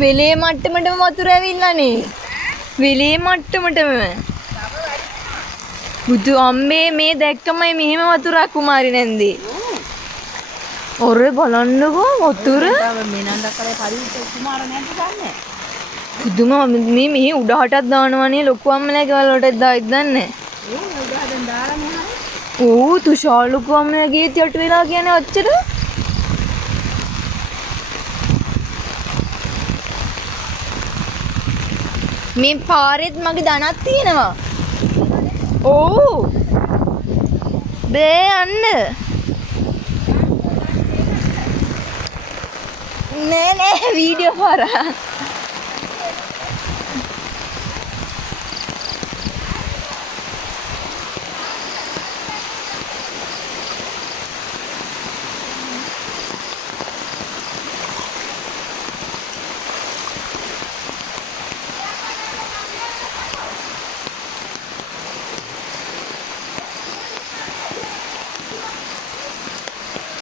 වෙලේ මට්ටමටම වතුර ඇවිල්ලානේ. වෙලේ මට්ටමටම. බුදු අම්මේ මේ දැක්කමයි මෙහෙම වතුරක් කුමාරි නැන්දේ. ඔරේ බලන්නකෝ වතුර. මේ නන්දක්කලේ පරිවිත කුමාර නැන්ද දන්නේ. පුදුම මේ මෙහි උඩහටත් දානවනේ ලොකු අම්මලා ගෙවල් වලට දායිද දන්නේ. ඒ උඩහටෙන් දාලා මෙහා. ඕ තුෂාර ලොකු අම්මලාගේ යට වෙලා කියන්නේ ඔච්චර. මේ පාරෙත් මගේ දණක් තියෙනවා. ඕ බේ යන්න. නෑ වීඩියෝ පාර.